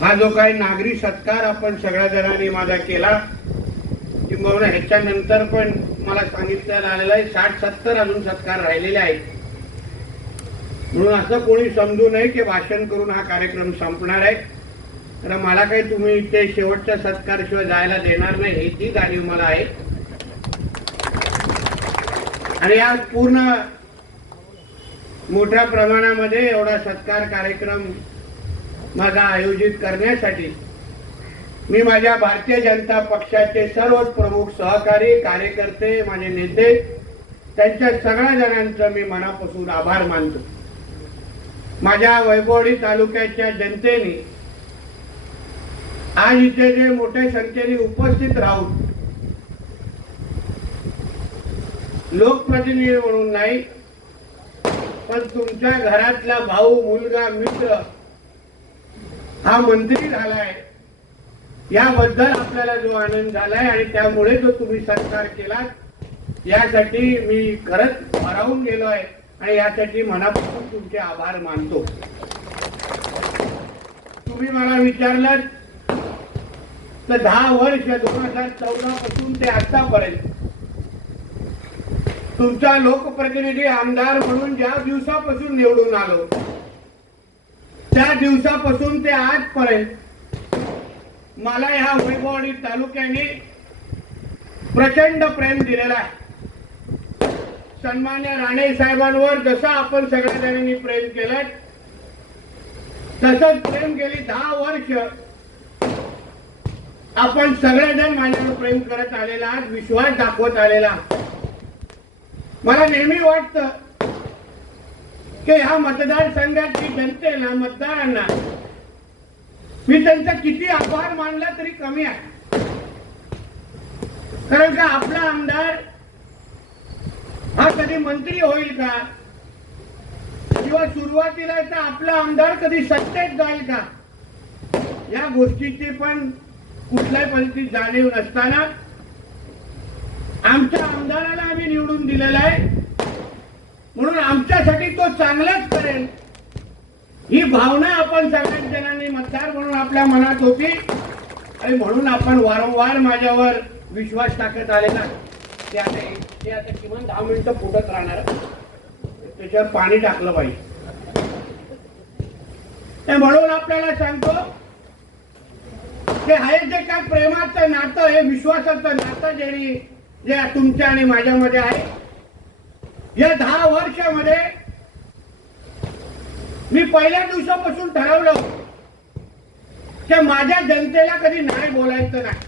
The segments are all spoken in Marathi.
हा जो काही नागरी सत्कार आपण सगळ्या जणांनी माझा केला किंबहुना ह्याच्यानंतर पण मला सांगितलं आलेलं आहे साठ सत्तर अजून सत्कार राहिलेले आहेत. म्हणून असं कोणी समजू नये की भाषण करून हा कार्यक्रम संपणार आहे. तर मला काही तुम्ही इथे शेवटच्या सत्कारशिवाय जायला देणार नाही ह्याची जाणीव मला आहे. आणि आज पूर्ण मोठ्या प्रमाणामध्ये एवढा सत्कार कार्यक्रम माझा आयोजित करण्यासाठी मी माझ्या भारतीय जनता पक्षाचे सर्वच प्रमुख सहकारी कार्यकर्ते माझे नेते त्यांच्या सगळ्या जणांचं मी मनापासून आभार मानतो. माझ्या वैभवडी तालुक्याच्या जनतेने आज इथे जे मोठ्या संख्येने उपस्थित राहून लोकप्रतिनिधी म्हणून नाही पण तुमच्या घरातला भाऊ मुलगा मित्र हा मंत्री झालाय. याबद्दल आपल्याला जो आनंद झालाय आणि त्यामुळे जो तुम्ही सत्कार केला यासाठी मी खरंच भरावून गेलो आहे आणि यासाठी मनापासून तुमचे आभार मानतो. तुम्ही मला विचारलं तर दहा वर्ष दोन हजार चौदा पासून ते आतापर्यंत तुमचा लोकप्रतिनिधी आमदार म्हणून ज्या दिवसापासून निवडून आलो त्या दिवसापासून ते आजपर्यंत मला ह्या वैभववाडी तालुक्याने प्रचंड प्रेम दिलेला आहे. सन्मान्य राणे साहेबांवर जसं आपण सगळ्या जणांनी प्रेम केलं तसंच प्रेम गेली दहा वर्ष आपण सगळेजण माझ्यावर प्रेम करत आलेला आहात विश्वास दाखवत आलेला मला नेहमी वाटतं की ह्या मतदारसंघाची जनतेला मतदारांना मी त्यांचा किती आभार मानला तरी कमी आहे. कारण का आपला आमदार हा कधी मंत्री होईल का? किंवा सुरुवातीला तर आपला आमदार कधी सत्तेत जाईल का? या गोष्टीची पण कुठल्याही परिस्थितीत जाणीव नसताना आमच्या आमदाराला आम्ही निवडून दिलेला आहे. आमच्यासाठी तो चांगलाच करेल. ही भावना आपण सगळ्याच जणांनी मतदार म्हणून आपल्या मनात होती. आणि म्हणून आपण वारंवार माझ्यावर विश्वास टाकत आलेला ते आता ते आता किमान दहा मिनिटं फुटत राहणार. त्याच्यावर पाणी टाकलं पाहिजे. ते म्हणून आपल्याला सांगतो की हे जे काय प्रेमाचं नातं हे विश्वासाचं नातं जरी जे तुमच्या आणि माझ्यामध्ये आहे या दहा वर्षामध्ये मी पहिल्या दिवसापासून ठरवलं की माझ्या जनतेला कधी नाही बोलायचं नाही.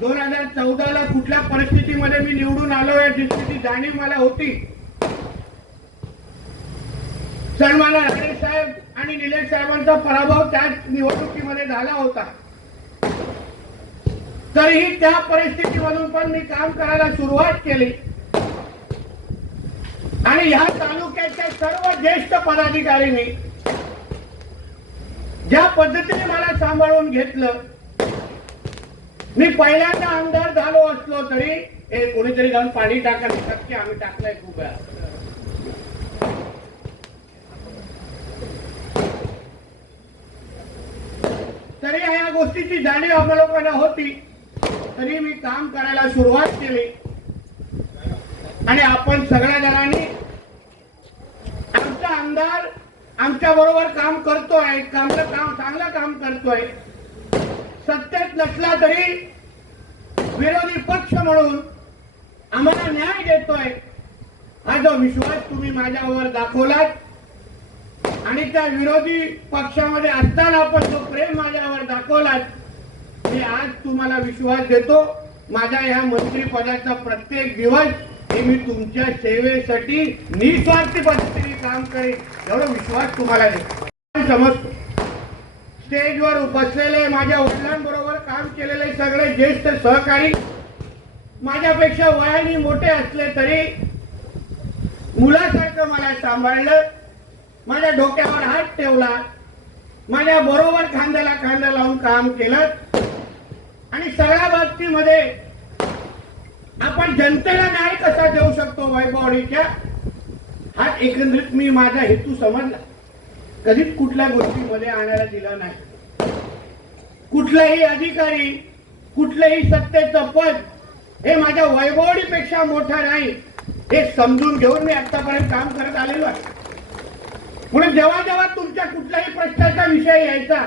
दोन हजार चौदाला कुठल्या परिस्थितीमध्ये मी निवडून आलो या स्थिती जाणीव मला होती. सन्मान राणे साहेब आणि निलेश साहेबांचा पराभव त्याच निवडणुकीमध्ये झाला होता. तरीही त्या परिस्थितीमधून पण मी काम करायला सुरुवात केली. आणि ह्या तालुक्याच्या सर्व ज्येष्ठ पदाधिकाऱ्यांनी ज्या पद्धतीने मला सांभाळून घेतलं मी पहिल्यांदा आमदार झालो असलो तरी हे कोणीतरी जाऊन पाणी टाका शक्य आम्ही टाकलंय खूप तरी या गोष्टीची जाणीव आम्हा लोकांना होती. तरी मी काम करायला सुरुवात केली. आणि आपण सगळ्या जणांनी आमचा आमदार आमच्या बरोबर काम करतोय चांगलं काम चांगलं काम करतोय. सत्तेत नसला तरी विरोधी पक्ष म्हणून आम्हाला न्याय देतोय. हा जो विश्वास तुम्ही माझ्यावर दाखवलात आणि त्या विरोधी पक्षामध्ये असताना आपण जो प्रेम माझ्यावर दाखवलात मी आज तुम्हाला विश्वास देतो. माझ्या ह्या मंत्रिपदाचा प्रत्येक दिवस हे मी तुमच्या सेवेसाठी निस्वार्थी पद्धतीने काम करेन एवढा विश्वास तुम्हाला देतो समजतो. स्टेजवर बसलेले माझ्या वडिलांबरोबर काम केलेले सगळे ज्येष्ठ सहकारी माझ्यापेक्षा वयाने मोठे असले तरी मुलासारखं मला सांभाळलं माझ्या डोक्यावर हात ठेवला माझ्या बरोबर खांद्याला खांदा लावून काम केलं आणि सगळ्या बाबतीमध्ये आपण जनतेला न्याय कसा देऊ शकतो वैभवडीच्या हा एकंदरीत मी माझा हेतू समजला. कधीच कुठल्या गोष्टीमध्ये आणायला दिला नाही. कुठलाही अधिकारी कुठलंही सत्तेचं पद हे माझ्या वैभवडीपेक्षा मोठं नाही हे समजून घेऊन मी आतापर्यंत काम करत आलेलो आहे. म्हणून जेव्हा जेव्हा तुमच्या कुठल्याही प्रश्नाचा विषय यायचा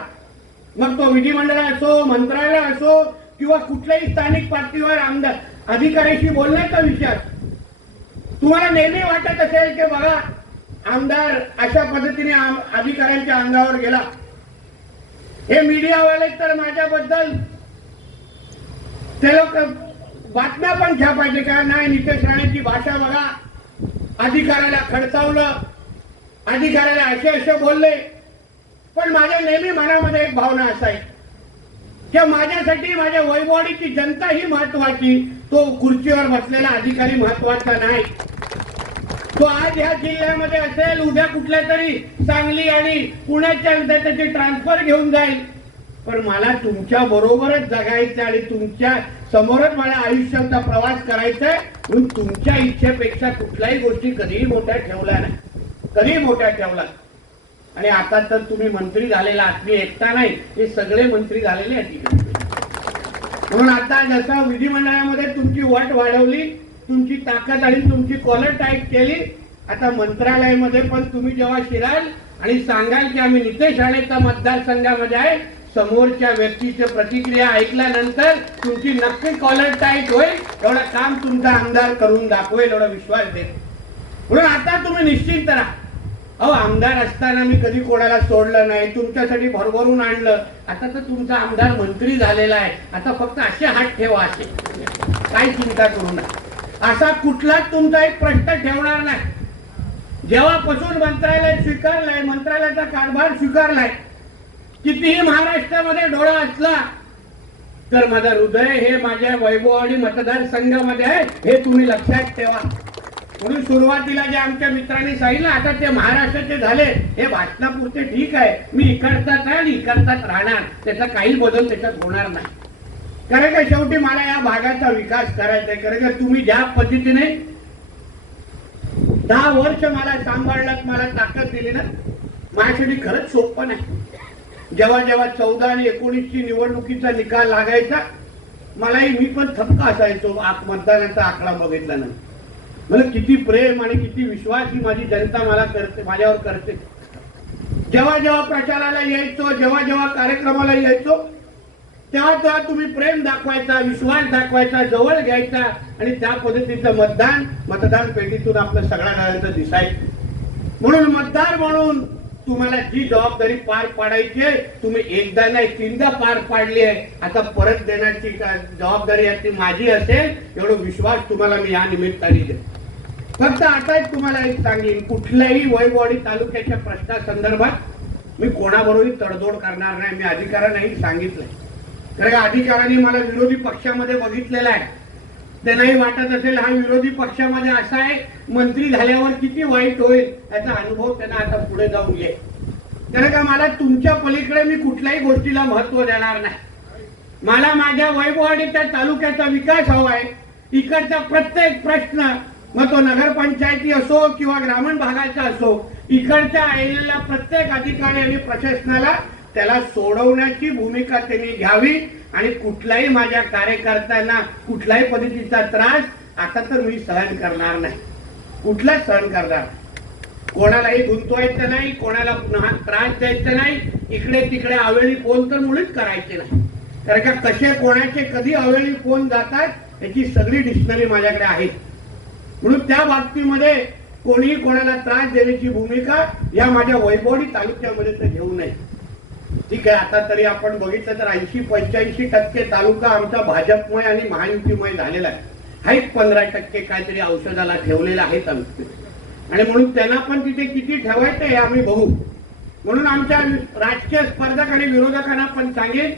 मग तो विधिमंडळ असो मंत्रालय असो किंवा कुठल्याही स्थानिक पातळीवर आमदार अधिकाऱ्याशी बोलण्याचा विचार. तुम्हाला नेहमी वाटत असेल की बघा आमदार अशा पद्धतीने अधिकाऱ्यांच्या अंगावर गेला. हे मीडियावाले तर माझ्याबद्दल ते लोक बातम्या पण छापायचे का नाही नितेश राणेची भाषा बघा. अधिकाऱ्याला खडसावलं अधिकाऱ्याला असे असे बोलले. पण माझ्या नेहमी मनामध्ये एक भावना असायची. की माझ्यासाठी माझ्या वैभवाडीची जनता ही महत्वाची. तो खुर्चीवर बसलेला अधिकारी महत्त्वाचा नाही. तो आज ह्या जिल्ह्यामध्ये असेल उद्या कुठल्या तरी सांगली आणि पुण्याच्या त्याची ट्रान्सफर घेऊन जाईल. पण मला तुमच्या बरोबरच जगायचं आणि तुमच्या समोरच मला आयुष्याचा प्रवास करायचा आहे. म्हणून तुमच्या इच्छेपेक्षा कुठल्याही गोष्टी कधीही मोठ्या ठेवल्या नाही. कधीही मोठ्या ठेवल्या. आणि आता तर तुम्ही मंत्री झालेला आहात मी एकटा नाही हे सगळे मंत्री झालेले आहेत म्हणून आता जसं विधिमंडळामध्ये तुमची वट वाढवली तुमची ताकद आणि तुमची कॉलर टाईट केली आता मंत्रालयामध्ये पण तुम्ही जेव्हा शिराल आणि सांगाल की आम्ही नितेश राणेचा मतदारसंघामध्ये आहे समोरच्या व्यक्तीची प्रतिक्रिया ऐकल्यानंतर तुमची नक्की कॉलर टाईट होईल एवढं काम तुमचा आमदार करून दाखवेल एवढा विश्वास देत म्हणून आता तुम्ही निश्चिंत राहा. अहो आमदार असताना मी कधी कोणाला सोडलं नाही तुमच्यासाठी भरभरून आणलं. आता तर तुमचा आमदार मंत्री झालेला आहे. आता फक्त असे हात ठेवा असे. काही चिंता करू नका. असा कुठलाच तुमचा एक प्रश्न ठेवणार नाही. जेव्हापासून मंत्रालय स्वीकारलंय मंत्रालयाचा कारभार स्वीकारलाय कितीही महाराष्ट्रामध्ये डोळा असला तर माझं हृदय हे माझ्या वैभववाडी मतदारसंघामध्ये आहे हे तुम्ही लक्षात ठेवा. म्हणून सुरुवातीला जे आमच्या मित्रांनी सांगितलं आता ते महाराष्ट्राचे झाले हे भाषणापुरते ठीक आहे. मी इकडचाच आहे आणि इकडचाच राहणार. त्याचा काही बदल त्याच्यात होणार नाही. खरं का शेवटी मला या भागाचा विकास करायचा आहे? खरं का तुम्ही ज्या पद्धतीने दहा वर्ष मला सांभाळलात मला ताकद दिली ना माझ्यासाठी खरंच सोपं नाही. जेव्हा जेव्हा चौदा आणि एकोणीसची निवडणुकीचा निकाल लागायचा मलाही मी पण थक्क असायचो मतदानाचा आकडा बघितला नाही मला किती प्रेम आणि किती विश्वास ही माझी जनता मला करते माझ्यावर करते. जेव्हा जेव्हा प्रचाराला यायचो जेव्हा जेव्हा कार्यक्रमाला यायचो तेव्हा तेव्हा तुम्ही प्रेम दाखवायचा विश्वास दाखवायचा जवळ घ्यायचा आणि त्या पद्धतीचं मतदान मतदान पेटीतून आपलं सगळ्या दिसायचं. म्हणून मतदार म्हणून तुम्हाला जी जबाबदारी पार पाडायची आहे तुम्ही एकदा नाही तीनदा पार पाडली आहे. आता परत देण्याची जबाबदारी आहे ती माझी असेल एवढा विश्वास तुम्हाला मी या निमित्ताने देतो. फक्त आता एक तुम्हाला एक सांगेन कुठल्याही वैभवाडी तालुक्याच्या प्रश्नासंदर्भात मी कोणाबरोबरही तडजोड करणार नाही मी अधिकाऱ्यांनाही सांगितलंय. कारण का अधिकाऱ्यांनी मला विरोधी पक्षामध्ये बघितलेला आहे. त्यांनाही वाटत असेल हा विरोधी पक्षामध्ये असा आहे मंत्री झाल्यावर किती वाईट होईल याचा अनुभव त्यांना आता पुढे जाऊन घे. कारण का मला तुमच्या पलीकडे मी कुठल्याही गोष्टीला महत्त्व देणार नाही. मला माझ्या वैभवाडीच्या तालुक्याचा विकास हवा आहे. इकडचा प्रत्येक प्रश्न मग तो नगरपंचायती असो किंवा ग्रामीण भागाचा असो इकडच्या आलेल्या प्रत्येक अधिकारी आणि प्रशासनाला त्याला सोडवण्याची भूमिका त्यांनी घ्यावी आणि कुठलाही माझ्या कार्यकर्त्यांना कुठल्याही पद्धतीचा त्रास आता तर मी सहन करणार नाही. कुठलाच सहन करणार कोणालाही गुंतवायचं नाही कोणाला पुन्हा त्रास द्यायचा नाही इकडे तिकडे आवेळी फोन तर मुळीच करायचे नाही. कारण का कसे कोणाचे कधी अवेळी फोन जातात याची सगळी डिक्शनरी माझ्याकडे आहे. म्हणून त्या बाबतीमध्ये कोणीही कोणाला त्रास देण्याची भूमिका या माझ्या वैभवडी तालुक्यामध्ये तर घेऊ नये. ठीक आहे आता तरी आपण बघितलं तर ऐंशी पंच्याऐंशी टक्के तालुका आमचा भाजपमय आणि महायुतीमय झालेला आहे. हा एक पंधरा टक्के काहीतरी औषधाला ठेवलेला आहे तालुक्यात. आणि म्हणून त्यांना पण तिथे किती ठेवायचं हे आम्ही बघू. म्हणून आमच्या राजकीय स्पर्धक आणि विरोधकांना पण सांगेन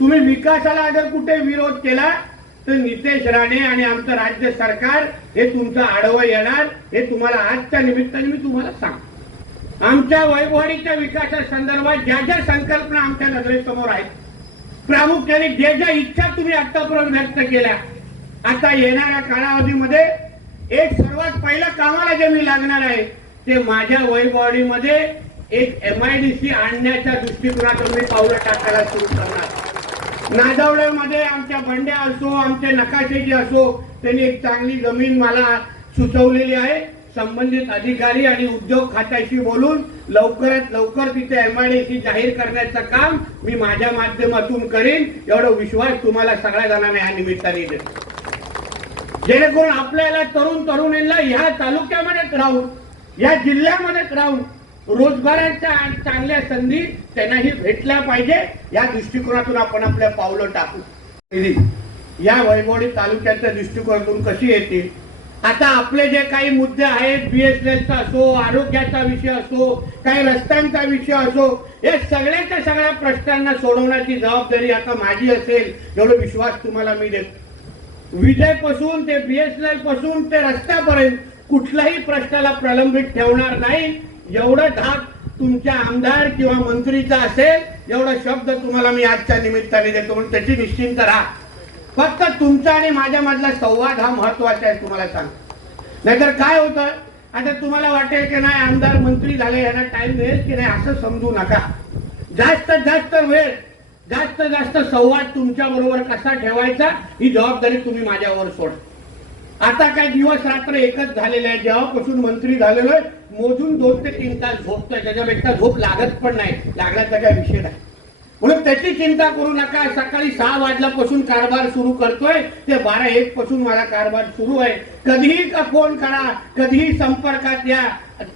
तुम्ही विकासाला अगर कुठे विरोध केला तर नितेश राणे आणि आमचं राज्य सरकार हे तुमचं आडवं येणार हे तुम्हाला आजच्या निमित्ताने मी तुम्हाला सांग आमच्या वैभवाडीच्या विकासासंदर्भात ज्या ज्या संकल्पना आमच्या नजरेसमोर आहेत प्रामुख्याने ज्या ज्या इच्छा तुम्ही आतापर्यंत व्यक्त केल्या आता येणाऱ्या कालावधीमध्ये एक सर्वात पहिलं कामाला जे मी लागणार आहे ते माझ्या वैभवाडीमध्ये एक एम आय डी सी आणण्याच्या दृष्टिकोनातून मी पावलं टाकायला सुरू करणार. नादवड्यामध्ये आमच्या बंड्या असो आमचे नकाशेचे असो त्यांनी एक चांगली जमीन मला सुचवलेली आहे. संबंधित अधिकारी आणि उद्योग खात्याशी बोलून लवकरात लवकर तिथे एम आय डी सी जाहीर करण्याचं काम मी माझ्या माध्यमातून करीन. एवढा विश्वास तुम्हाला सगळ्या जणांना या निमित्ताने देतो. जेणेकरून आपल्याला तरुण तरुणींना ह्या तालुक्यामध्येच राहून या जिल्ह्यामध्येच राहून रोजगाराच्या चांगल्या संधी त्यांनाही भेटल्या पाहिजे. या दृष्टिकोनातून आपण आपल्या पावलं टाकू. या वैभवडी तालुक्याच्या दृष्टिकोनातून कशी येतील आता आपले जे काही मुद्दे आहेत बीएसएनएलचा असो आरोग्याचा विषय असो काही रस्त्यांचा विषय असो या सगळ्याच्या सगळ्या प्रश्नांना सोडवण्याची जबाबदारी आता माझी असेल एवढा विश्वास तुम्हाला मी देतो. विजयपासून ते बीएसएनएलपासून ते रस्त्यापर्यंत कुठल्याही प्रश्नाला प्रलंबित ठेवणार नाही. एवढं धाक तुमच्या आमदार किंवा मंत्रीचा असेल एवढा शब्द तुम्हाला मी आजच्या निमित्ताने देतो म्हणून त्याची निश्चिंत राहा. फक्त तुमचा आणि माझ्या मधला संवाद हा महत्त्वाचा आहे तुम्हाला सांग नाहीतर काय होतं? आता तुम्हाला वाटेल की नाही आमदार मंत्री झाले यांना टाइम मिळेल की नाही असं समजू नका. जास्त जास्त वेळ जास्त जास्त संवाद तुमच्या बरोबर कसा ठेवायचा ही जबाबदारी तुम्ही माझ्यावर सोड. आता काय दिवस रात्र एकच झालेले आहे. जेव्हापासून मंत्री झालेलो आहे मोजून दोन ते तीन तास झोपतोय त्याच्यापेक्षा झोप लागत पण नाही. लागण्याचा काय विषय नाही. म्हणून त्याची चिंता करू नका. सकाळी सहा वाजल्यापासून कारभार सुरू करतोय. ते बारा एक पासून मला कारभार सुरू आहे. कधीही का फोन करा? कधीही संपर्कात या.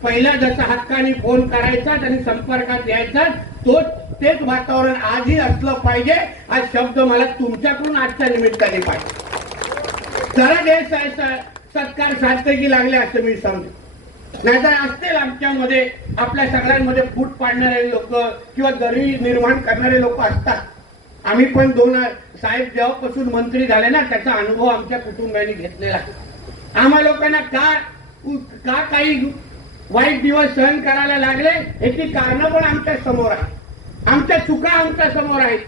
पहिला जसा हक्काने फोन करायचा आणि संपर्कात यायचा. तो तेच वातावरण आजही असलं पाहिजे. हा शब्द मला तुमच्याकडून आजच्या निमित्ताने पाहिजे. तरच हे सत्कार स- की लागले असं मी समजतो नाहीतर असतील आमच्यामध्ये आपल्या सगळ्यांमध्ये फूट पाडणारे लोक किंवा दरी निर्माण करणारे लोक असतात. आम्ही पण दोन साहेब जेव्हापासून मंत्री झाले ना त्याचा अनुभव आमच्या कुटुंबियांनी घेतलेला. आम्हा लोकांना का का काही वाईट दिवस सहन करायला लागले याची कारणं पण आमच्यासमोर आहे आमच्या चुका आमच्यासमोर आहेत.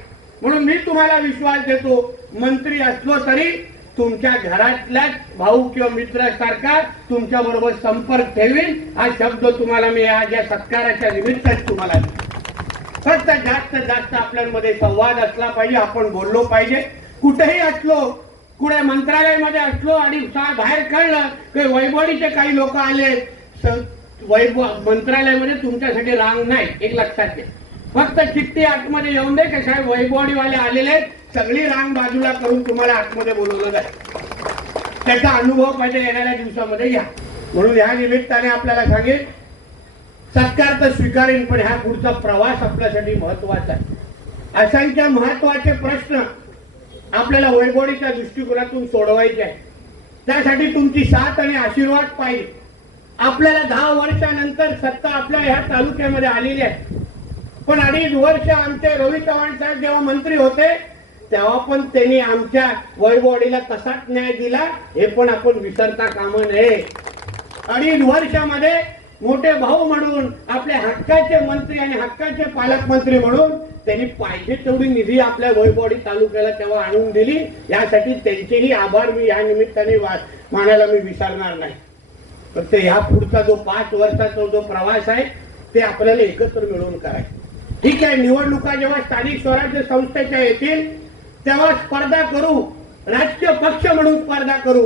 म्हणून मी तुम्हाला विश्वास देतो मंत्री असलो तरी तुमच्या घरातल्याच भाऊ किंवा मित्रासारखा तुमच्या बरोबर संपर्क ठेवीन. हा शब्द तुम्हाला मी आज या सत्काराच्या निमित्त तुम्हाला फक्त जास्त जास्त आपल्यामध्ये संवाद असला पाहिजे आपण बोललो पाहिजे. कुठेही असलो कुठे मंत्रालयामध्ये असलो आणि सा- बाहेर कळलं की वैभवडीचे काही लोक आले वैभव मंत्रालयामध्ये तुमच्यासाठी रांग नाही एक लक्षात घ्या. फक्त चिठ्ठी आतमध्ये येऊन दे की साहेब वैभवडीवाले आलेले आहेत सगळी रांग बाजूला करून तुम्हाला आतमध्ये बोलवलं जाईल. त्याचा अनुभव पाहिजे येणाऱ्या दिवसामध्ये घ्या. म्हणून या निमित्ताने आपल्याला सांगेल सत्कार तर स्वीकारेन पण ह्या पुढचा प्रवास आपल्यासाठी महत्त्वाचा आहे. असंख्य महत्त्वाचे प्रश्न आपल्याला वैभवडीच्या दृष्टिकोनातून सोडवायचे आहे त्यासाठी तुमची साथ आणि आशीर्वाद पाहिजे. आपल्याला दहा वर्षानंतर सत्ता आपल्या ह्या तालुक्यामध्ये आलेली आहे. पण अडीच वर्ष आमचे रवी चव्हाण साहेब जेव्हा मंत्री होते तेव्हा पण त्यांनी आमच्या वैभवडीला तसाच न्याय दिला हे पण आपण विसरता कामा नये. अडीच वर्षामध्ये मोठे भाऊ म्हणून आपल्या हक्काचे मंत्री आणि हक्काचे पालकमंत्री म्हणून त्यांनी पाहिजे तेवढी निधी आपल्या वैभवडी तालुक्याला तेव्हा आणून दिली. यासाठी त्यांचेही आभार मी या निमित्ताने मानायला मी विसरणार नाही. फक्त ह्या पुढचा जो पाच वर्षाचा जो प्रवास आहे ते आपल्याला एकत्र मिळून करायचं. ठीक आहे निवडणुका जेव्हा स्थानिक स्वराज्य संस्थेच्या येतील तेव्हा स्पर्धा करू. राजकीय पक्ष म्हणून स्पर्धा करू.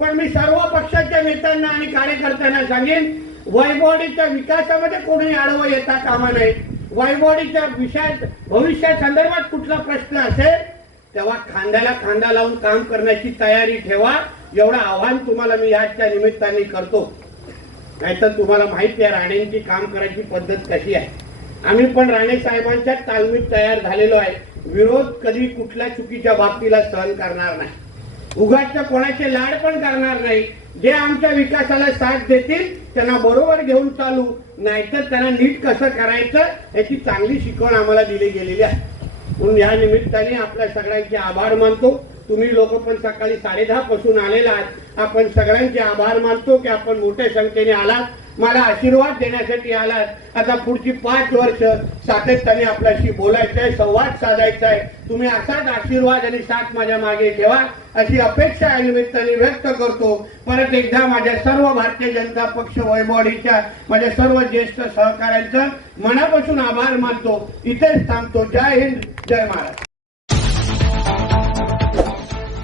पण मी सर्व पक्षाच्या नेत्यांना आणि कार्यकर्त्यांना सांगेन वैभवडीच्या विकासामध्ये कोणी आडवं येता कामा नये. वैभवडीच्या विषयात भविष्या संदर्भात कुठला प्रश्न असेल तेव्हा खांद्याला खांदा लावून काम करण्याची तयारी ठेवा. एवढं आव्हान तुम्हाला मी याच्या निमित्ताने करतो. नाहीतर तुम्हाला माहिती आहे राणेंची काम करायची पद्धत कशी आहे. आम्ही पण राणे साहेबांच्या तालमीत तयार झालेलो आहे. विरोध कधी कुठल्या चुकीच्या बाबतीला सहन करणार नाही. उगाच्या कोणाचे लाड पण करणार नाही. जे आमच्या विकासाला साथ देतील त्यांना बरोबर घेऊन चालू. नाहीतर त्यांना नीट कसं करायचं याची चांगली शिकवण आम्हाला दिली गेलेली आहे. म्हणून या निमित्ताने आपल्या सगळ्यांचे आभार मानतो. तुम्ही लोक पण सकाळी साडेदहा पासून आलेला आहात. आपण सगळ्यांचे आभार मानतो की आपण मोठ्या संख्येने आलात. मला आशीर्वाद देण्यासाठी आलात. आता पुढची पाच वर्ष सातत्याने आपल्याशी बोलायचं आहे संवाद साधायचा आहे तुम्ही असाच आशीर्वाद आणि साथ माझ्या मागे ठेवा अशी अपेक्षा या निमित्ताने व्यक्त करतो. परत एकदा माझ्या सर्व भारतीय जनता पक्ष वैभवडीच्या माझ्या सर्व ज्येष्ठ सहकाऱ्यांचं मनापासून आभार मानतो. इथेच थांबतो. जय हिंद. जय महाराष्ट्र.